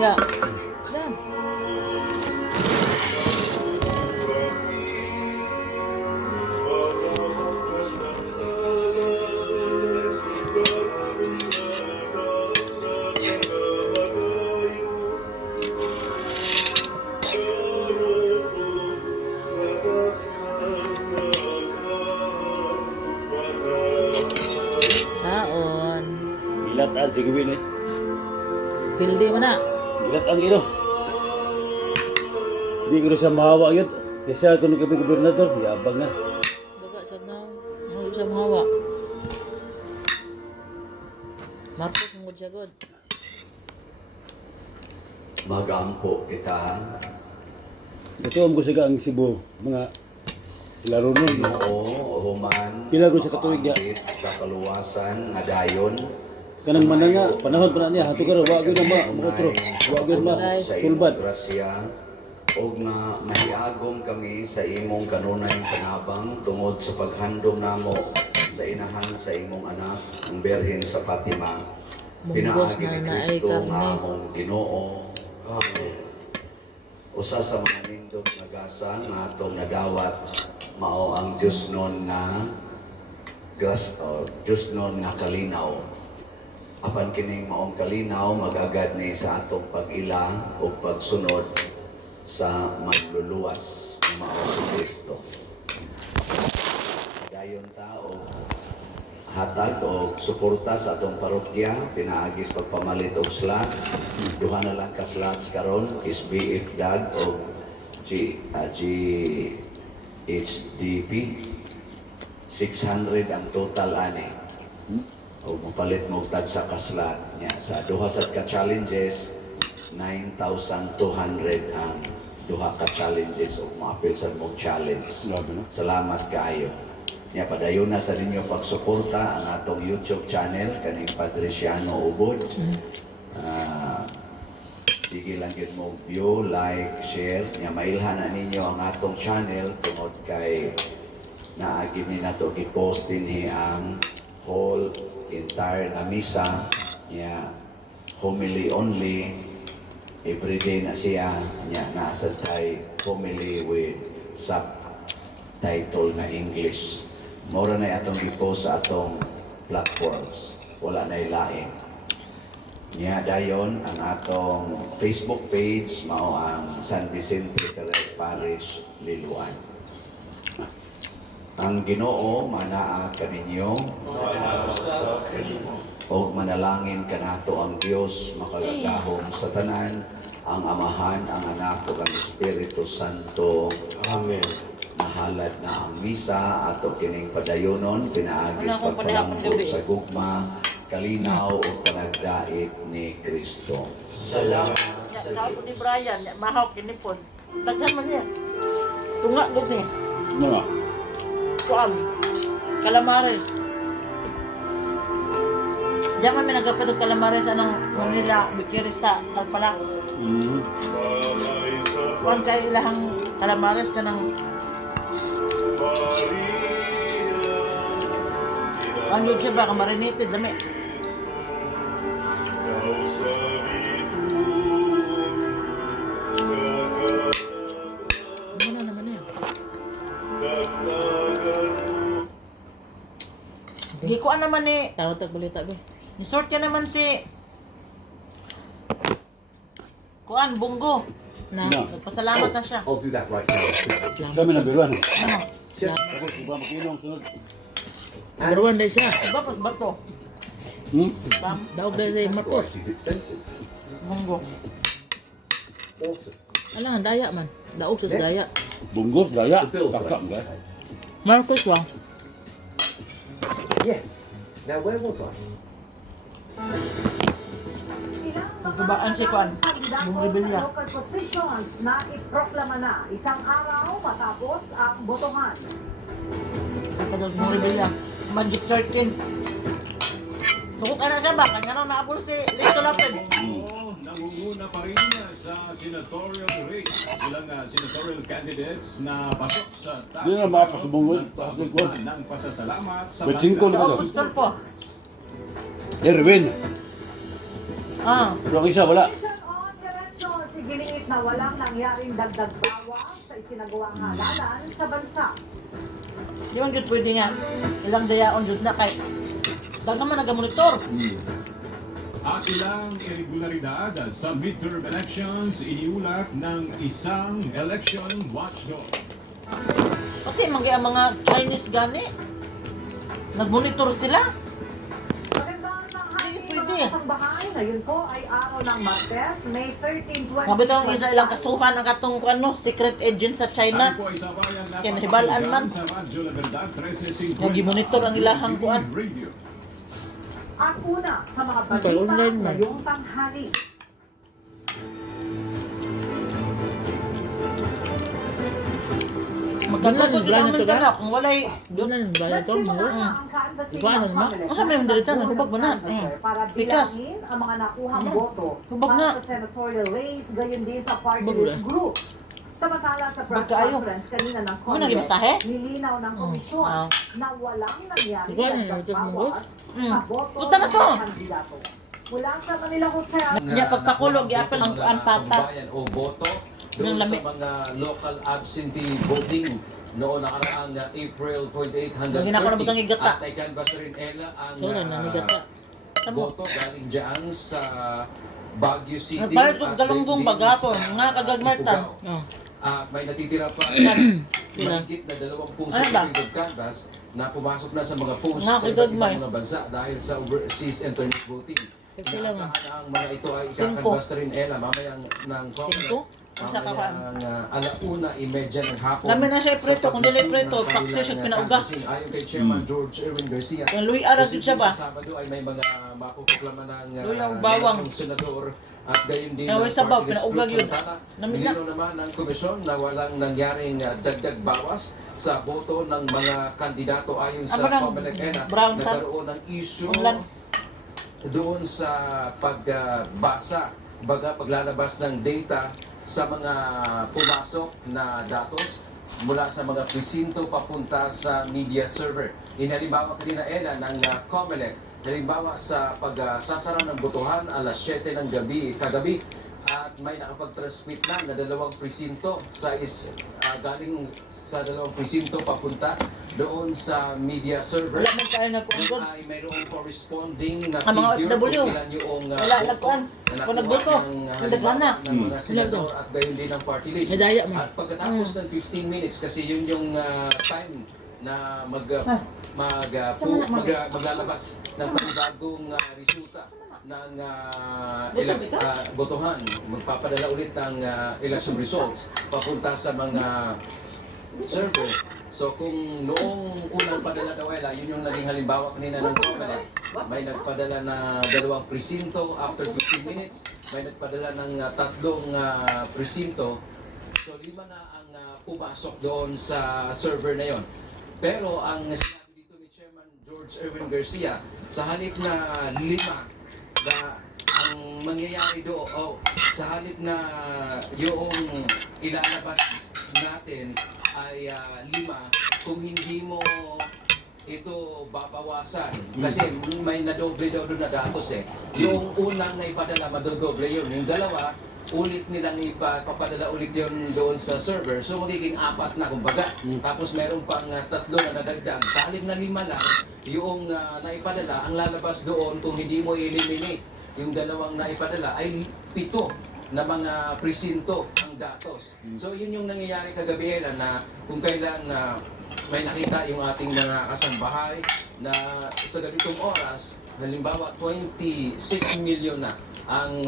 Ya. Yan. Taon. Gilataan si Gawin eh. Pildi mo na. Gilataan gino. Di ko na siya mahawa yun. Kasi ako nung kami gobernador, yabang na. Baga sa na. Ano sa mga hawa? Marcos mungod siya god. Magampo kita, Ito ang gusto ang Cebu, mga laro nun. Ginoo, human, Pila ko sa katuig niya. makaambit sa kaluwasan, nga dayon, Kanang mana nga, panahon pa na niya, hato ka rin, wag yun na mautro, wag yun ma, sa sulbad. imong grasya, o nga mahiagom kami sa imong kanunay panabang tungod sa paghandom namo sa inahan sa imong anak, ang Berhen sa Fatima. Munggos Pinaagi na ni na ay Kristo karne. nga among Ginoo. Amen. Usa sa mga nindot nga gasa nga atong nadawat mao ang Diyos nun nga Diyos nun nga kalinaw. Apan kining maong kalinaw magagad ni sa atong pag-ila o pagsunod sa magluluwas nga mao si Kristo. Dayon ta o hatag o suporta sa atong parokya, pinaagis pagpamalit og slots. Duha na lang ka slots karon, SBF DAG o GHDP. 600 ang total ani. O mapalit mo og tag sa ka slot niya. Sa duha sa ka challenges, 9,200 ang duha ka challenges o maapil sa mong challenge. Grabe na. Salamat kaayo. Nya padayon na sa ninyo pagsuporta ang atong YouTube channel kaning Patriciano Ubod. Sige lang yun mo view, like, share. Nya mailhan na ninyo ang atong channel tungod kay naagin ni nato gi-post dinhi ang whole entire na misa. Nya homily only everyday na siya. Nya nasa tay homily with subtitle na English. Mora na atong i-post sa atong platforms. Wala na ilain. Niya dayon ang atong Facebook page mao ang San Vicente Ferrer Parish, Liloan. Ang Ginoo manaa kaninyo og manalangin kanato ang Dios makagagahom sa tanan, ang Amahan, ang Anak ug ang Espiritu Santo. Amen. Nahalad na ang misa ato kining padayonon pinaagis pagpalangkot sa gugma, kalinaw o panagdait ni Kristo. Salamat. Salamat ni Brian, mahawak kinipon. Daghan man niya. Tunga gud ni. Mga, Kuan. Calamares. Diyan man may nagapatog Calamares anong Manila, Bikirista, Kalpala. Kuan kay ilahang Calamares kanang ang yun siya ba, kamarinated, dami. Ano na naman yan? Di ko naman ni, Tawag tag balita ba? nisort ka naman si Kuan, Bunggo. Na. na, Nagpasalamat na siya. I'll do that right now. kami na biruan. Ano? Tapos iba makinong sunod. Number one dahil siya. Iba pa ba to? Bam, Daog dahil sa Marcos. These expenses. Bunggo. Awesome. Alang, daya man. Daog sa daya. Bunggos, gaya, The bills that I kakak, need to gaya. pay. Marcos wang. Yes. Now where was I? Nagkabaan si Kuan. Bung Rebilla. Local positions na iproklama na isang araw matapos ang botohan. Nagkabaan Bung Rebilla. Magic 13. Tukok ka na siya ba? Kanya na naabol si Lito Lapid. Oo, nangunguna pa rin sa senatorial race. Silang senatorial candidates na pasok sa top Hindi na makapasubungod. pagkukuha ng pasasalamat sa May 5 na Oo, to. Pustol po. Erwin. Ah. Pero ang isa wala. Mission on Diretso, sigiliit na walang nangyaring dagdag bawas sa isinagawang halalan sa bansa. Di man jud pwede nga. Ilang dayaon jud na kay daga man nagamonitor. At ilang irregularidad sa midterm elections iniulat ng isang election watchdog. Pati ang mga Chinese gani. Nagmonitor sila. Magandang tanghali Pwede. mga kasambahay. Ngayon po ay araw ng Martes, May 13, 2025. Mabi ang isa ilang kasuhan ang katong ano, secret agent sa China. Ano po ay sabayang Kaya nahibalaan man. napapakinggan sa Radyo La Verdad 1350 Nag-monitor ang ilahang kuan. Radio. At una sa mga Okay, balita online man. ngayong tanghali. Magkakato Doon jud na, ang Brian, ito mentala kung walay Doon na yung bayan to. Nagsimula Mga. na ang canvassing Iguanan ng mo? Comelec Asa may diritan? sa Hubag ba na? canvasser para Pikas. bilangin ang mga nakuhang Ano? boto Hubag para na. sa senatorial race, gayon din sa party Hubag list na. groups. Samantala sa press Hubag kayo. conference kanina ng Ano, nagibasahe? nilinaw ng komisyon Ah. na walang nangyaring Iguanan na, dagdag ito sa bawas sa boto Punta na ng to. mga kandidato. Mula sa Manila Hotel, Nya pagpakulog gyapon ang kuan pata. Bayan o boto Ng doon lami. sa mga local absentee voting noon nakaraang April 28, Lagi na ako nabutang igata. At ay canvas rin Ella ang So, nanigata. boto galing dyan sa Baguio City. Nagbayad ko at galunggong din bagapon, sa nga kagagmartan. Ifugao. Oh. At may natitira pa Yan. mahigit na 20 Ano ba? certificate of canvas na pumasok na sa mga posts Nga, sa iba't kagagmay. ibang mga bansa dahil sa overseas internet voting. Ito lang. Saan ang mga ito ay Cinco. ikakanvas rin Ella mamayang ng Cinco? Isa ka mamayang alauna-imedya ng hapon. Lamin na siya preto, sa kung dili pag-resume preto, ng kanilang, taxi siya pinauga. canvassing. Ayon kay Chairman George Erwin Garcia, Yung Louis Ara jud siya ba? sa Sabado ay may mga mapuproklama ng Louis ang bawang. ng senador at gayon din Yung ng sabaw, party list pinaugag group. yun. Samantala, Lamig na. nilinaw naman ng komisyon na walang nangyaring dagdag bawas sa boto ng mga kandidato ayon sa Aba ng Comelec ENA. brown tan? Nagkaroon ng issue Ulan. doon sa pagbasa, paglalabas ng data sa mga pumasok na datos mula sa mga presinto papunta sa media server. Inalimbawa kanina Ella ng Comelec, halimbawa sa pagsasara ng botohan alas 7 ng kagabi at may nakapag-transmit na 2 presinto galing sa 2 presinto papunta doon sa media server. Wala man kaya na Doon kuungod. ay mayroong corresponding na Ang mga figure OFW. kung ilan yung Wala, boto lagpan. na Kung nakuha nagboto, ng nagdagana. halimbawa ng mga senador at gayon din ng party list. May daya mo. At pagkatapos ng 15 minutes, kasi yun yung time na maglalabas ng panibagong resulta ng botohan. Magpapadala ulit ng election results papunta sa mga server. So kung noong unang padala daw yun yung naging halimbawa kanina ng Comelec, may nagpadala na 2 presinto after 15 minutes, may nagpadala ng 3 presinto. So 5 na ang pumasok doon sa server na yon. Pero ang sinabi dito ni Chairman George Erwin Garcia, sa halip na 5 na ang mangyayari doon, sa halip na yung ilalabas natin ay 5, kung hindi mo ito babawasan kasi may nadoble daw doon na datos yung unang na ipadala madodoble yun, yung dalawa ulit nilang ipapadala ulit yun doon sa server, so magiging 4 na kumbaga. Tapos meron pang 3 na nadagdag, sa halip na 5 lang yung naipadala, ang lalabas doon kung hindi mo eliminate yung 2 naipadala ay 7 na mga presinto ang datos. So yun yung nangyayari kagabi na kung kailan may nakita yung ating mga kasambahay na sa ganitong oras, halimbawa 26 million na ang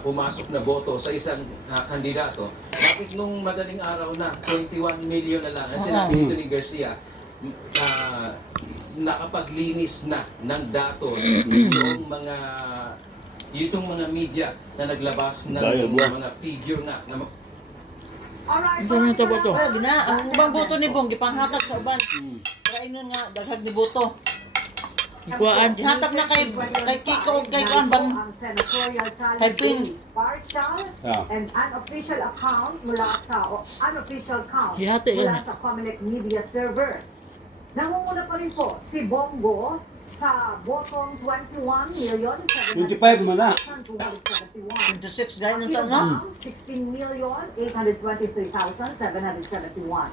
pumasok na boto sa isang kandidato. Bakit nung madaling araw na 21 million na lang ang sinabi dito ni Garcia, nakapaglinis na ng datos yung mga itong mga media na naglabas ng mga figure nga na alright, Ito na ito ba ito? Wala gina, ang ubang boto ni Bong gipanghatag sa uban. Para ingon nga daghag ni boto. Ikuan. Ihatag na kay Kiko o kay Kuan bang ang senatorial kay talent Prince. base, partial Ah. and unofficial account mula sa unofficial count Hihati mula yan. sa Comelec media server. Nangunguna pa rin po si Bongo sa botong 25 mo na. 21,271. 26 gaya ng taon na. 16,823,771.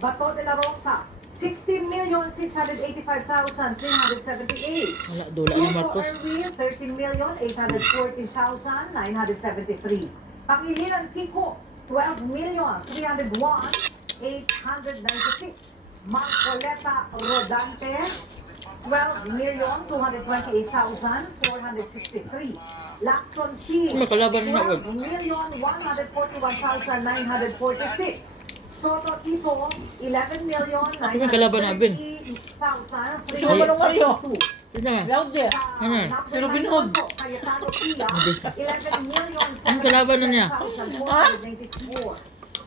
Bato de la Rosa, 16,685,378. Wala, dula na Marcos. Erwin, 13,814,973. Pangilinan Kiko, 12,301,896. Marcoleta Rodante, 12,228,463. Lacson P, Ano, kalaban na, wag. 12,141,946. Soto Tito, 11,930,372. kalaban namin. Sino ba nung Mario? Ito naman. Loud eh. Ano? Pero binod. Cayetano Pia, Ang kalaban na niya? 11,794.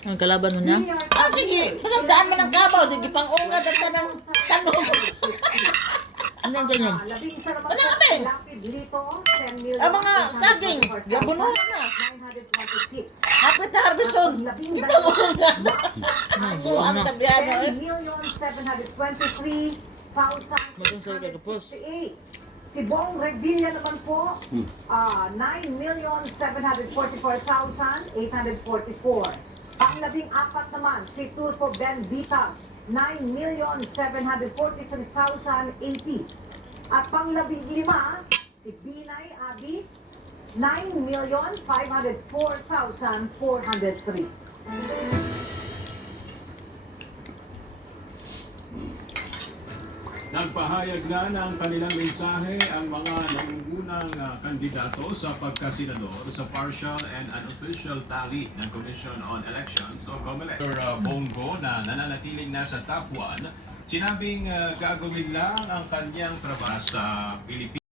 Ang kalaban mo niya? Ah, sige. Magandaan man ang gabaw. Sige, pang-ungad ang tanong. Tanong. Ano ang ganyan? Labing isa naman Marami. po, Lapid Lito, 10,000,000. Ang mga saging, gabunuhan na. 926. Hapit na harbison. Labing Ito dalawa, Ako ang tabiano eh. 10,723,468. Si Bong Revilla naman po, 9,744,844. Panglabing apat naman, si Tulfo Ben Bita, 9,743,080. At panglabing lima, si Binay Abi, 9,504,403. Nagpahayag na ng kanilang mensahe ang mga nangungunang kandidato sa pagkasenador sa partial and unofficial tally ng Commission on Elections o COMELEC. Dr. Bongo na nananatiling nasa top 1, sinabing gagawin lang ang kanyang trabaho sa Pilipinas.